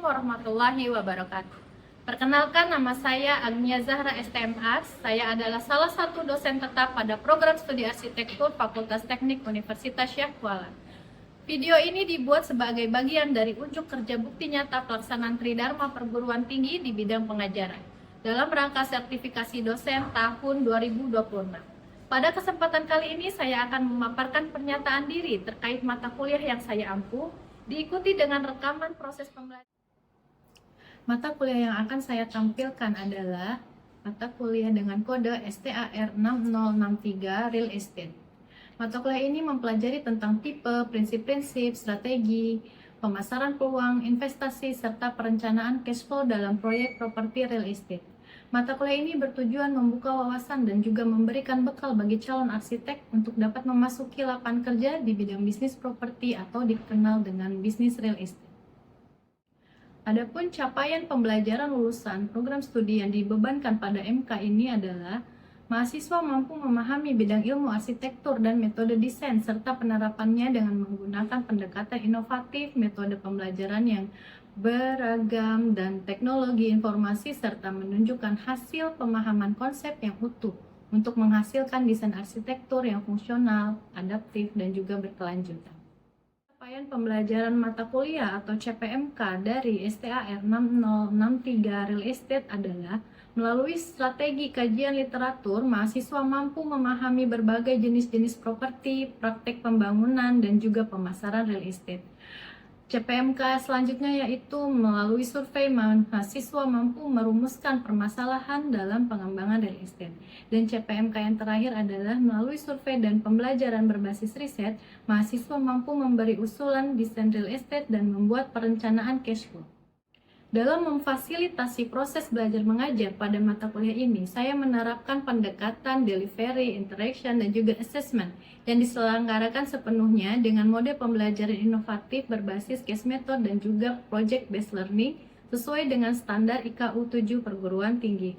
Assalamualaikum warahmatullahi wabarakatuh. Perkenalkan, nama saya Agnia Zahra STMA. Saya adalah salah satu dosen tetap pada program studi arsitektur Fakultas Teknik Universitas Syekh Kuala. Video ini dibuat sebagai bagian dari unjuk kerja bukti nyata pelaksanaan Tridharma Perguruan Tinggi di bidang pengajaran dalam rangka sertifikasi dosen tahun 2026. Pada kesempatan kali ini saya akan memaparkan pernyataan diri terkait mata kuliah yang saya ampu, diikuti dengan rekaman proses pembelajaran. Mata kuliah yang akan saya tampilkan adalah mata kuliah dengan kode STAR 6063 Real Estate. Mata kuliah ini mempelajari tentang tipe, prinsip-prinsip, strategi, pemasaran peluang, investasi, serta perencanaan cash flow dalam proyek properti real estate. Mata kuliah ini bertujuan membuka wawasan dan juga memberikan bekal bagi calon arsitek untuk dapat memasuki lapangan kerja di bidang bisnis properti atau dikenal dengan bisnis real estate. Adapun capaian pembelajaran lulusan program studi yang dibebankan pada MK ini adalah mahasiswa mampu memahami bidang ilmu arsitektur dan metode desain serta penerapannya dengan menggunakan pendekatan inovatif, metode pembelajaran yang beragam, dan teknologi informasi serta menunjukkan hasil pemahaman konsep yang utuh untuk menghasilkan desain arsitektur yang fungsional, adaptif, dan juga berkelanjutan. Capaian pembelajaran mata kuliah atau CPMK dari STAR 6063 Real Estate adalah melalui strategi kajian literatur, mahasiswa mampu memahami berbagai jenis-jenis properti, praktek pembangunan, dan juga pemasaran real estate. CPMK selanjutnya yaitu melalui survei, mahasiswa mampu merumuskan permasalahan dalam pengembangan real estate. Dan CPMK yang terakhir adalah melalui survei dan pembelajaran berbasis riset, mahasiswa mampu memberi usulan desain real estate dan membuat perencanaan cash flow. Dalam memfasilitasi proses belajar mengajar pada mata kuliah ini, saya menerapkan pendekatan delivery, interaction, dan juga assessment yang diselenggarakan sepenuhnya dengan mode pembelajaran inovatif berbasis case method dan juga project based learning sesuai dengan standar IKU 7 perguruan tinggi.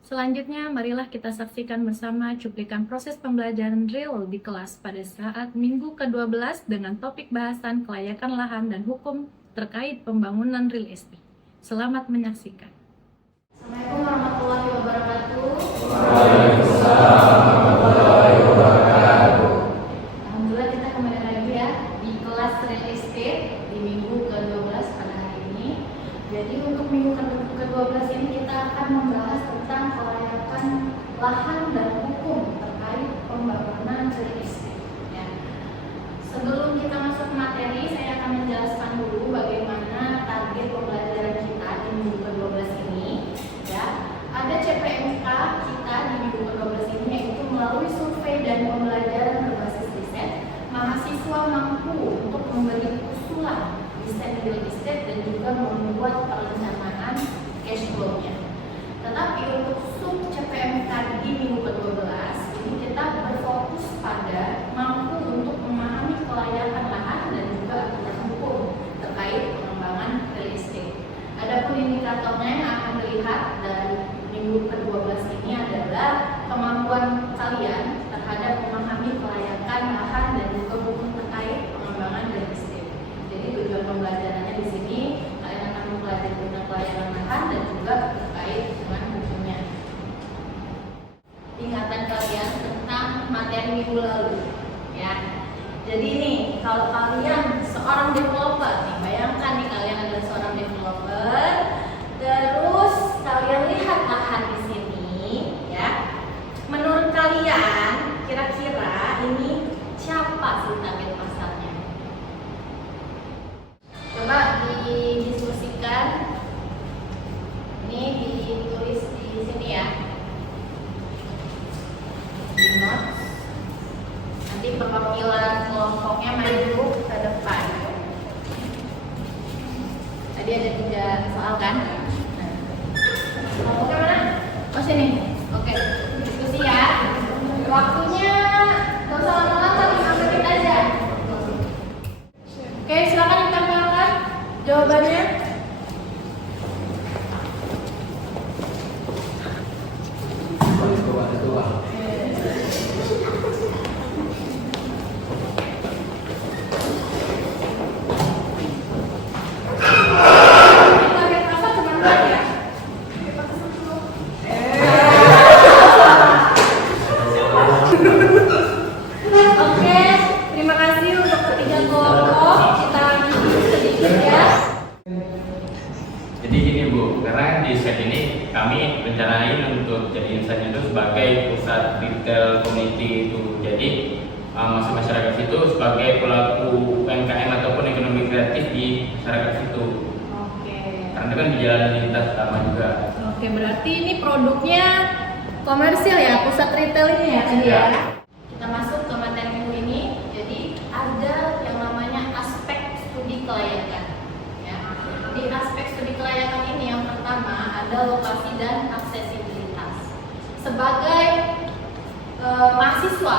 Selanjutnya, marilah kita saksikan bersama cuplikan proses pembelajaran real di kelas pada saat minggu ke-12 dengan topik bahasan kelayakan lahan dan hukum terkait pembangunan real estate. Selamat menyaksikan. Assalamualaikum warahmatullahi wabarakatuh. Waalaikumsalam warahmatullahi wabarakatuh. Alhamdulillah kita kembali lagi ya di kelas real estate di minggu ke-12 pada hari ini. Jadi untuk minggu ke-12 ini kita akan membahas tentang kelayakan lahan dan hukum terkait pembangunan real estate. Ya. Sebelum kita masuk ke materi, saya akan menjelaskan dulu bagaimana target pembelajaran kita di minggu ke-12 ini. Ya, ada CPMK kita di minggu ke-12 ini yaitu melalui survei dan pembelajaran berbasis riset, mahasiswa mampu untuk memberi usulan desain real estate dan juga membuat perencanaan cash flow-nya. Tetapi untuk sub CPMK di minggu ke-12 ini kita berfokus pada mampu untuk memahami kelayakan lahan dan juga aturan hukum terkait pengembangan real estate. Adapun indikatornya yang akan dilihat dari minggu ke-12 ini adalah kemampuan kalian terhadap memahami kelayakan lahan dan juga hukum terkait pengembangan real estate. Jadi tujuan pembelajarannya di sini kalian akan mempelajari tentang kelayakan lahan dan juga terkait dengan hukumnya. Ingatan kalian tentang materi minggu lalu, ya. Jadi nih, kalau kalian seorang developer nih, bayangkan nih kalian adalah seorang developer, terus kalian lihat lahan di sini, ya. Menurut kalian, kira-kira ini siapa sih target pasarnya? Coba didiskusikan. Ini ditulis di sini ya. Di notes. Nanti perwakilan kelompoknya maju ke depan. Tadi ada 3 soal kan? Nah, kelompoknya mana? Oh sini. Oke, diskusi ya. Waktunya gak usah lama-lama, 5 menit aja. Oke, silakan ditampilkan jawabannya. untuk jadi insight itu sebagai pusat retail community itu. Jadi masyarakat itu sebagai pelaku UMKM ataupun ekonomi kreatif di masyarakat itu. Oke. Karena kan di jalan lintas utama juga. Oke, berarti ini produknya komersil ya, pusat retail ini ya tadi ya. Kita masuk ke materi minggu ini. Jadi ada yang namanya aspek studi kelayakan. Ya. Di aspek studi kelayakan ini yang pertama ada lokasi dan aksesibilitas. Sebagai mahasiswa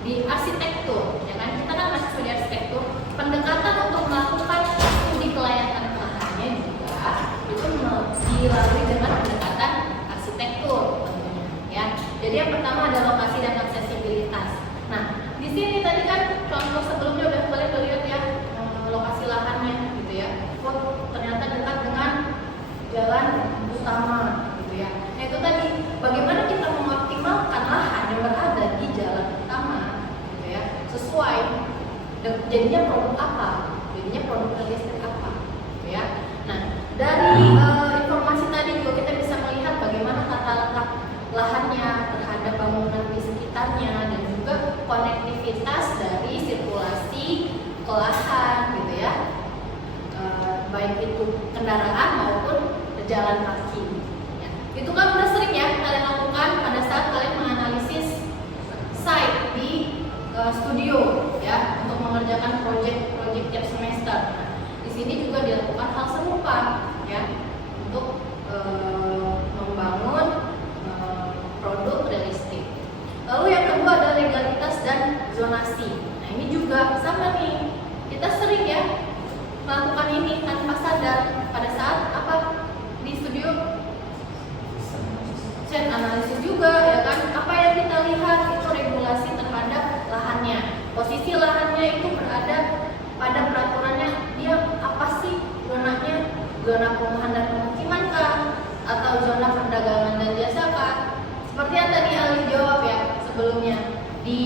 di arsitektur, ya kan? Kita kan mahasiswa di arsitektur, pendekatan untuk melakukan studi kelayakan lahannya juga itu dilalui dengan pendekatan arsitektur tentunya, ya. Jadi yang pertama ada lokasi dan aksesibilitas. Nah, di sini tadi kan contoh sebelumnya udah boleh lihat ya lokasi lahannya gitu ya. Oh, ternyata dekat dengan jalan utama gitu ya. Nah, itu tadi bagaimana kita mengoptimalkan lahan yang berada di jalan utama gitu ya, sesuai jadinya produk apa? Jadinya produk real estate apa? Gitu ya. Nah, dari informasi tadi juga kita bisa melihat bagaimana tata letak lahannya terhadap bangunan di sekitarnya dan juga konektivitas dari sirkulasi ke lahan gitu ya, baik itu kendaraan maupun jalan kaki ya. Itu kan udah sering ya kalian lakukan pada saat kalian menganalisis site di studio ya untuk mengerjakan proyek tiap semester. Nah, di sini juga dilakukan hal serupa ya untuk membangun produk real estate. Lalu yang kedua ada legalitas dan zonasi. Nah, ini juga sama nih. Kita sering ya melakukan ini tanpa sadar pada saat apa di studio set analisis juga ya kan. Apa yang kita lihat itu regulasi terhadap lahannya. Posisi lahannya itu berada pada peraturannya, dia apa sih zonanya? Zona perumahan dan pemukiman kah? Atau zona perdagangan dan jasa kah? Seperti yang tadi Ali jawab ya sebelumnya di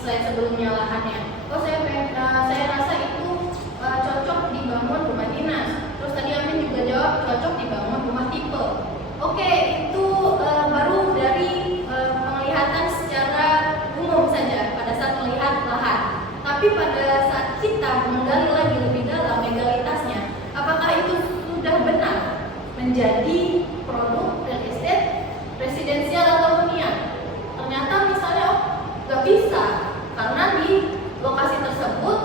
slide sebelumnya lahannya. Oh saya rasa itu cocok dibangun rumah dinas. Terus tadi Amin juga jawab cocok dibangun rumah tipe. Oke, itu baru dari penglihatan secara umum saja pada saat melihat lahan. Tapi pada saat kita menggali lagi lebih dalam legalitasnya, apakah itu sudah benar menjadi produk real estate residensial atau hunian? Ternyata misalnya nggak bisa karena di lokasi tersebut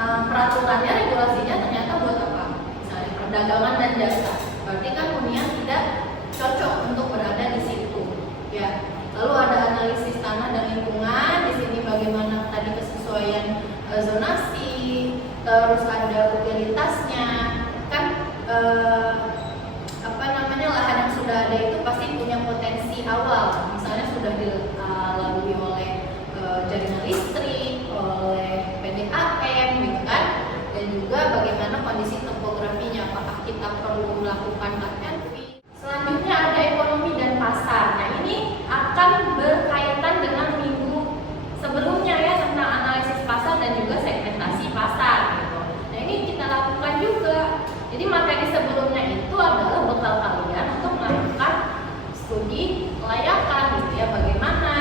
peraturannya, regulasinya ternyata buat apa? Misalnya perdagangan dan jasa, berarti kan hunian tidak cocok untuk berada di situ. Ya. Lalu ada analisis tanah dan lingkungan. Di sini bagaimana tadi kesesuaian zonasi, terus ada utilitasnya, kan lahan yang sudah ada itu pasti punya potensi awal. Misalnya sudah dilalui oleh jaringan listrik, oleh PDAM gitu kan, dan juga bagaimana kondisi topografinya, apakah kita perlu melakukan KNV. Selanjutnya ada ekonomi dan pasar. Nah, ini akan berkaitan dengan minggu sebelumnya ya, tentang analisis pasar dan juga segmentasi pasar gitu. Nah, ini kita lakukan juga. Jadi materi sebelumnya itu adalah bekal kalian untuk melakukan studi kelayakan gitu ya, bagaimana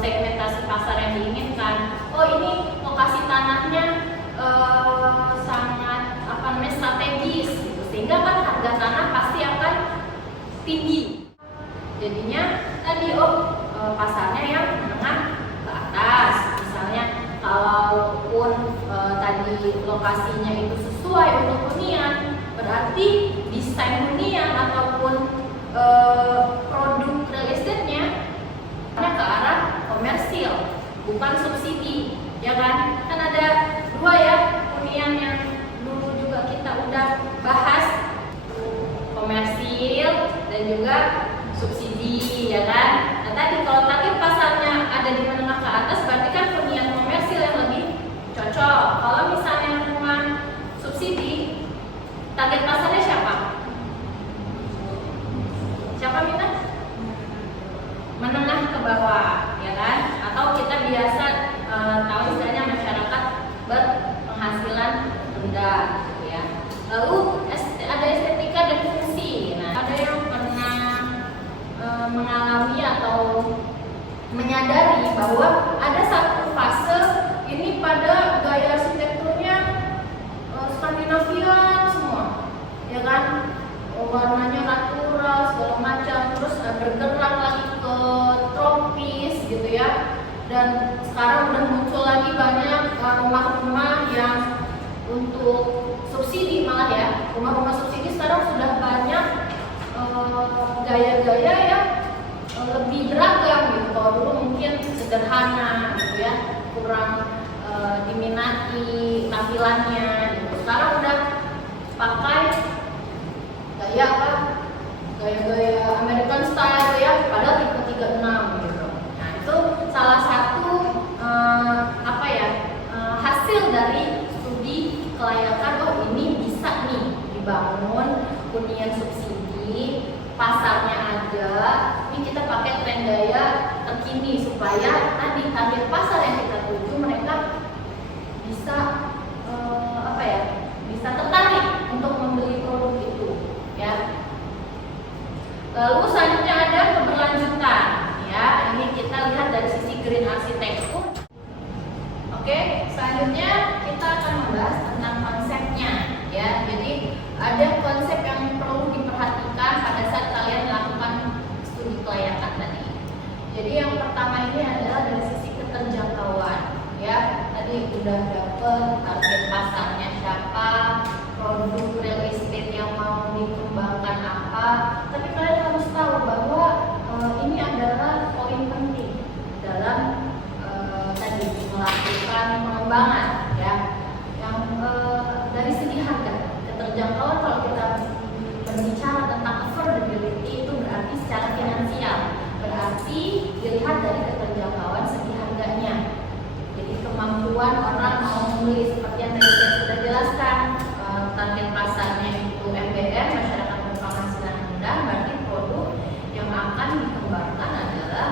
segmentasi pasar yang diinginkan. Oh, ini lokasi tanahnya sangat strategis gitu, sehingga kan harga tanah pasti akan tinggi. Jadinya tadi pasarnya yang menengah ke atas. Misalnya kalaupun tadi lokasinya itu sesuai untuk hunian, berarti desain hunian ataupun produk real estate-nya ke arah komersil, bukan subsidi, ya kan? Kan ada dua ya hunian yang dulu juga kita udah bahas, komersil dan juga subsidi, ya kan? Nah, tadi kalau target pasarnya ada di menengah ke atas, berarti kan hunian komersil yang lebih cocok. Kalau misalnya rumah subsidi, target pasarnya siapa? Siapa minta? Menengah ke bawah, ya kan? Atau kita biasa tahu istilahnya masyarakat berpenghasilan rendah, gitu ya. Lalu ada estetika dan fungsi. Nah, ada yang pernah mengalami atau menyadari bahwa ada satu fase ini pada gaya arsitekturnya Skandinavian semua, ya kan, warnanya natural segala macam, terus bergerak lagi ke tropis gitu ya. Dan sekarang udah muncul lagi banyak rumah-rumah yang untuk subsidi, malah ya, rumah-rumah subsidi sekarang sudah banyak gaya-gaya yang lebih beragam gitu. Kalau dulu mungkin sederhana gitu ya, kurang diminati tampilannya gitu. Sekarang udah pakai gaya apa? Gaya-gaya American style ya, padahal tipe 36 gitu. Nah, itu salah satu hasil dari studi kelayakan. Oh, ini bisa nih dibangun hunian subsidi, pasarnya ada. Ini kita pakai tren gaya terkini supaya tadi target pasar yang kita tuju mereka bisa bisa tertarik untuk membeli produk itu ya. Lalu selanjutnya ada keberlanjutan ya. Ini kita lihat dari sisi green arsitektur. Oke, selanjutnya kita akan membahas tentang konsepnya ya. Jadi ada konsep yang perlu diperhatikan pada saat kalian melakukan studi kelayakan tadi. Jadi yang pertama ini adalah dari sisi keterjangkauan ya. Tadi udah dapet target pasarnya siapa, produk real estate yang mau dikembangkan apa. Tapi kalian harus tahu bahwa ini adalah poin penting dalam tadi melakukan pengembangan ya. Yang dari segi harga, keterjangkauan, kalau kita berbicara tentang affordability itu berarti secara finansial, berarti dilihat dari keterjangkauan segi harganya. Jadi kemampuan orang mau membeli, seperti yang tadi saya sudah jelaskan, target pasarnya itu MBR, masyarakat berpenghasilan rendah, berarti produk yang akan dikembangkan adalah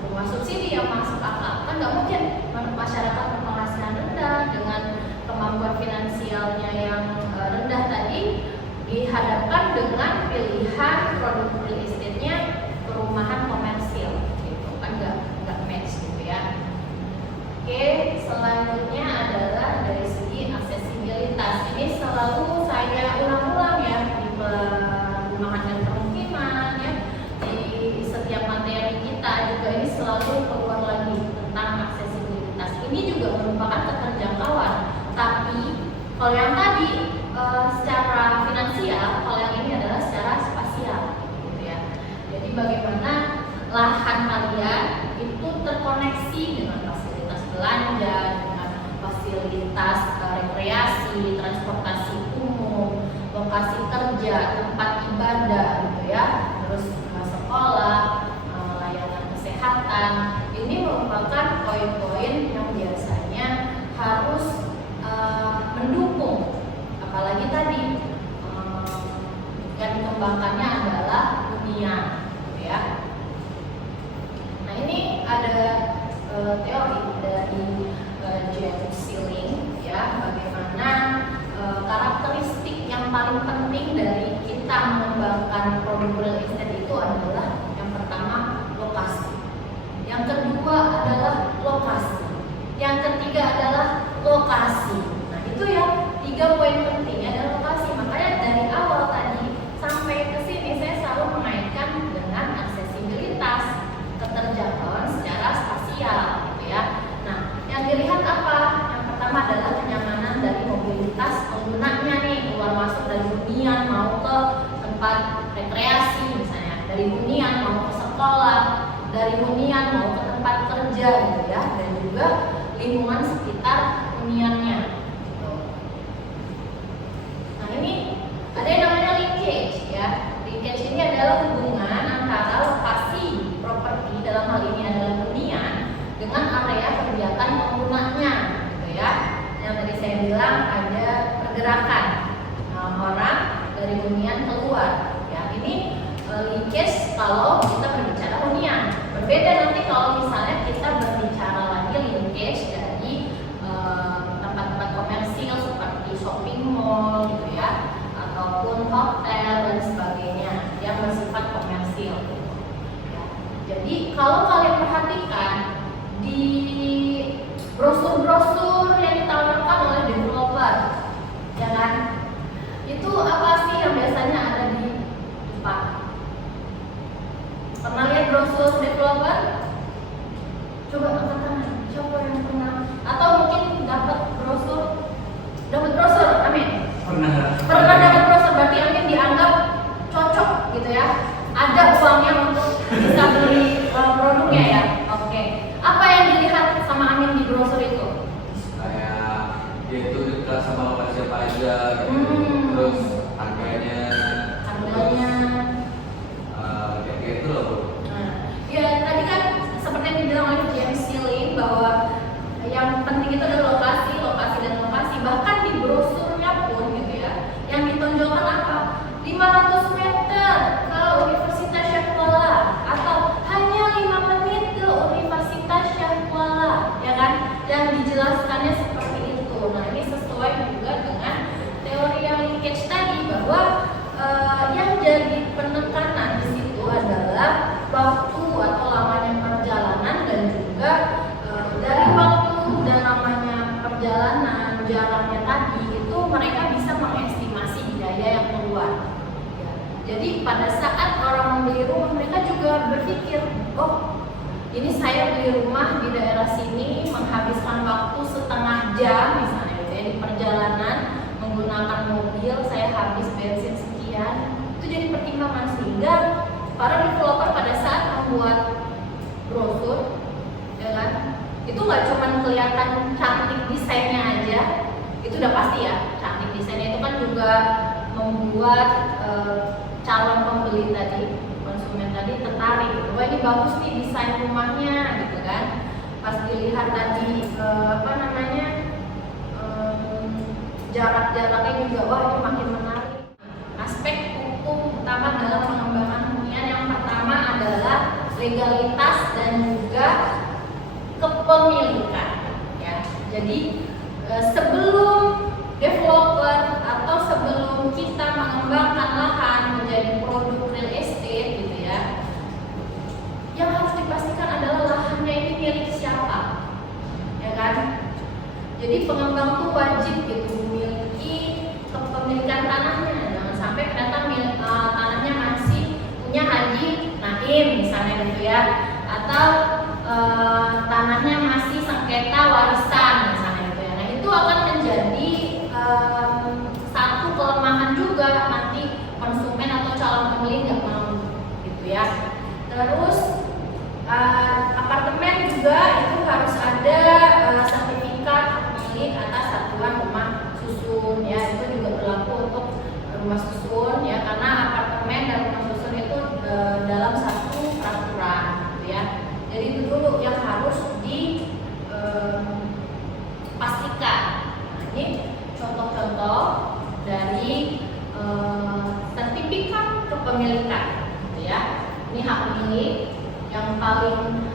rumah subsidi yang masuk akal. Kan nggak mungkin masyarakat berpenghasilan rendah dengan kemampuan finansialnya yang rendah tadi dihadapkan dengan pilihan produk real estate-nya perumahan komersil gitu kan, nggak match gitu ya. Oke, selanjutnya adalah dari segi aksesibilitas. Ini selalu saya ulang-ulang ya di perumahan dan permukiman ya, di setiap materi kita juga ini selalu keluar lagi tentang aksesibilitas. Ini juga merupakan keterjangkauan, tapi kalau yang tadi secara finansial, kalau yang ini adalah secara spasial gitu ya. Jadi bagaimana lahan kalian itu terkoneksi dengan fasilitas belanja, dengan fasilitas rekreasi, transportasi umum, lokasi kerja, tempat ibadah gitu ya, terus sekolah, layanan kesehatan. Ini merupakan poin-poin yang biasanya harus mendukung, apalagi tadi yang dikembangkannya adalah hunian gitu ya. Nah, ini ada teori dari James Schilling ya, bagaimana karakteristik yang paling penting dari kita mengembangkan produk real estate itu adalah yang pertama lokasi, yang kedua adalah lokasi, yang ketiga adalah lokasi. Nah, itu ya 3 poin penting adalah lokasi. Makanya dari awal tadi sampai ke sini saya selalu mengaitkan dengan aksesibilitas, keterjangkauan secara spasial gitu ya. Nah, yang dilihat apa? Yang pertama adalah kenyamanan dari mobilitas penggunanya nih, keluar masuk dari hunian mau ke tempat rekreasi misalnya, dari hunian mau ke sekolah, dari hunian mau ke tempat kerja gitu ya, dan juga lingkungan sekitar huniannya gitu. Nah, ini ada yang namanya linkage ya. Linkage ini adalah hubungan antara lokasi properti, dalam hal ini adalah hunian, dengan area kegiatan penggunanya gitu ya. Yang tadi saya bilang ada pergerakan orang dari hunian keluar ya. Ini linkage kalau kita berbicara hunian. Berbeda nanti kalau misalnya kita berbicara lagi linkage dari Jadi kalau kalian perhatikan di brosur-brosur yang ditawarkan oleh developer, ya kan? Itu apa sih yang biasanya ada di depan? Pernah lihat brosur developer? Coba angkat tangan. Siapa yang pernah? Atau mungkin dapat brosur? Amin. Pernah dapat brosur, berarti Amin dianggap cocok gitu ya. Ada uangnya untuk bisa beli produknya ya. Oke. Apa yang dilihat sama Amin di brosur itu? Kayak dia itu dekat sama lokasi siapa aja gitu. Terus harganya kayak gitu loh Bu. Nah, ya tadi kan seperti yang dibilang oleh James Sealing bahwa yang penting itu adalah lokasi, dan lokasi. Bahkan di brosurnya pun gitu ya, yang ditonjolkan apa? 500 meter ke Universitas Syekh Kuala, atau hanya 5 menit ke Universitas Syekh Kuala, ya kan? Yang dijelaskannya seperti itu. Nah, ini sesuai juga dengan teori yang linkage tadi, bahwa yang jadi penekanan di situ adalah waktu atau lamanya perjalanan, dan juga dari waktu dan lamanya perjalanan, jaraknya tadi itu mereka bisa mengestimasi biaya yang keluar. Ya. Jadi pada saat orang membeli rumah, mereka juga berpikir, oh ini saya beli rumah di daerah sini menghabiskan waktu setengah jam misalnya gitu ya, di perjalanan menggunakan mobil saya habis bensin sekian. Itu jadi pertimbangan, sehingga para developer pada saat membuat brosur, ya kan, itu nggak cuma kelihatan cantik desainnya aja, itu udah pasti ya cantik desainnya, itu kan juga membuat calon pembeli tadi, konsumen tadi tertarik gitu. Wah ini bagus nih desain rumahnya gitu kan. Pas dilihat tadi jarak-jaraknya juga, wah ini makin menarik. Aspek hukum utama dalam pengembangan hunian yang pertama adalah legalitas dan juga kepemilikan ya. Jadi sebelum developer atau sebelum kita mengembangkan lahan menjadi produk real estate gitu ya, yang harus dipastikan adalah lahannya ini milik siapa, ya kan? Jadi pengembang tuh wajib gitu memiliki kepemilikan tanahnya. Jangan sampai ternyata tanahnya masih punya Haji Naim misalnya gitu ya, atau tanahnya masih sengketa warisan misalnya gitu ya. Nah itu akan menjadi satu kelemahan juga, nanti konsumen atau calon pembeli nggak mau gitu ya. Terus apartemen juga itu harus ada sertifikat milik atas satuan rumah susun ya, itu juga berlaku untuk rumah susun ya, karena apartemen dan rumah susun itu dalam satu peraturan gitu ya. Jadi itu dulu yang harus dipastikan. Nah, ini contoh-contoh dari sertifikat kepemilikan gitu ya. Ini hak milik yang paling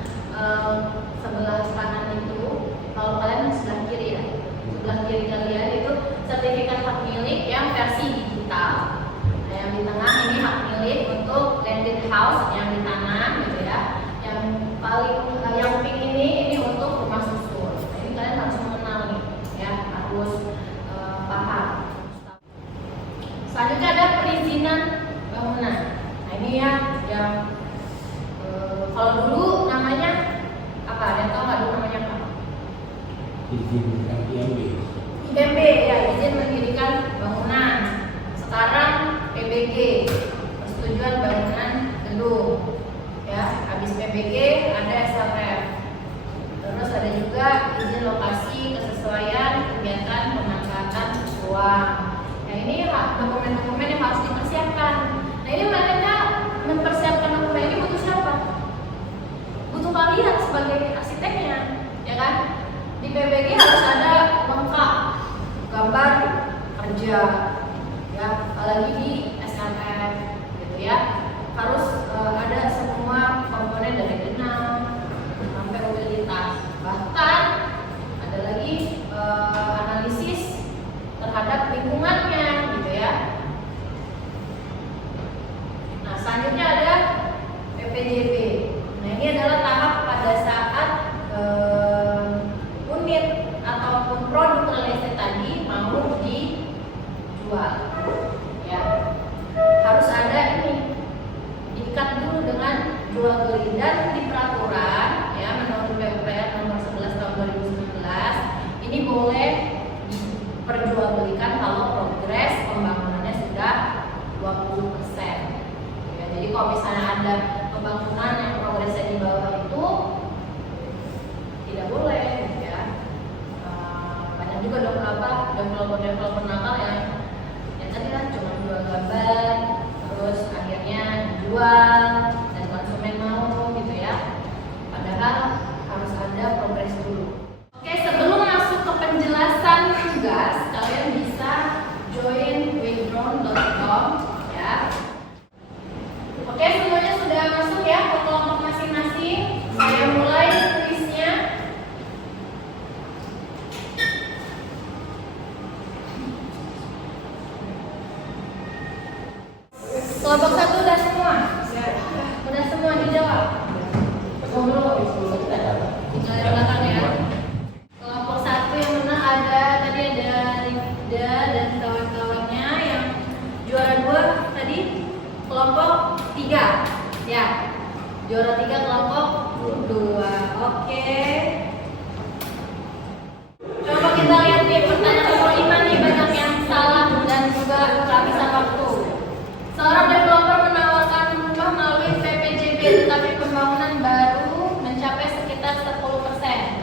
sebelah kanan itu, kalau kalian sebelah kiri ya, sebelah kiri kalian itu sertifikat hak milik yang versi digital. Nah, yang di tengah ini hak milik untuk landed house yang ditanam gitu ya. Yang paling yang pink ini untuk rumah susun. Nah, ini kalian harus mengenal nih ya, harus paham. Selanjutnya ada perizinan bangunan. Nah ini ya yang kalau dulu namanya apa? Ada yang tahu nggak dulu namanya apa? IMB ya, izin mendirikan bangunan. Sekarang PBG, persetujuan bangunan gedung. Ya, habis PBG ada SRF. Terus ada juga izin lokasi kesesuaian kegiatan pemanfaatan ruang. Nah ini dokumen-dokumen yang harus dipersiapkan. Nah ini mereka mempersiapkan dokumen ini butuh siapa? Butuh kalian sebagai arsiteknya, ya kan? Di PBG harus ada developer nakal yang tadi kan cuma jual gambar, terus akhirnya dijual dan konsumen mau gitu ya. Padahal harus ada progres dulu. Oke, sebelum masuk ke penjelasan tugas, kalian bisa join wayground.com ya. Oke, semuanya sudah masuk ya ke kelompok masing-masing. Saya mulai kuisnya. Kelompok 1 udah semua? Udah semua dijawab? Tinggal yang belakang ya. Kelompok 1 yang menang tadi ada Rifda dan kawan-kawannya. Yang juara 2 tadi kelompok 3 ya. Juara 3 kelompok 2. Oke. Coba kita lihat nih pertanyaan nomor 5 nih, banyak yang salah dan juga kehabisan waktu. Seorang developer menawarkan rumah melalui PPJP, tetapi pembangunan baru mencapai sekitar 10%.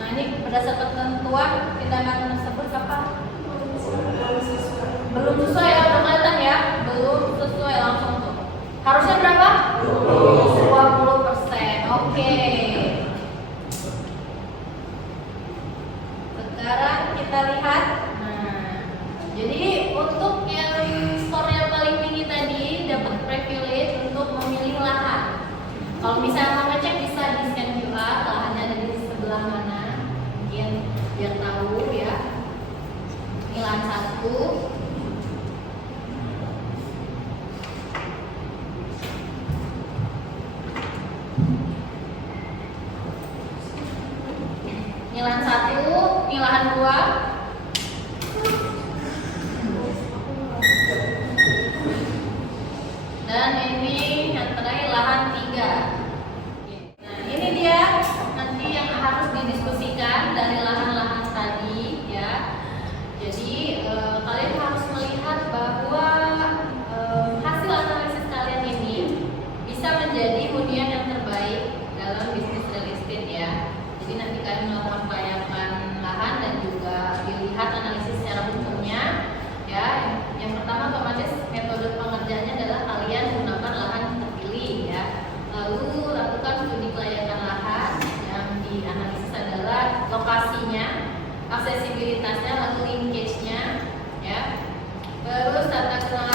Nah, ini berdasarkan ketentuan tindakan tersebut apa? Belum sesuai ya, udah kelihatan ya? Belum sesuai, langsung tuh. Harusnya berapa? 20%. Oke. Sekarang kita lihat. Nah, jadi untuk yang skornya paling tinggi tadi dapat privilege untuk memilih lahan. Kalau misalnya mau ngecek bisa di scan QR, lahannya ada di sebelah mana, mungkin biar tahu ya. Ini lahan 1. Ini lahan 1, ini lahan 2. Dan ini yang terakhir lahan 3. Nah, ini dia nanti yang harus didiskusikan dari lahan-lahan tadi ya. Jadi kalian harus melihat bahwa hasil analisis kalian ini bisa menjadi hunian yang terbaik dalam bisnis real estate ya. Jadi nanti kalian melakukan pelayanan lahan dan juga dilihat analisis secara hukumnya ya. Yang pertama otomatis metode pengerjaannya adalah kalian gunakan lahan terpilih ya. Lalu lakukan studi kelayakan lahan, yang dianalisis adalah lokasinya, aksesibilitasnya, lalu linkage-nya ya. Terus tata kelola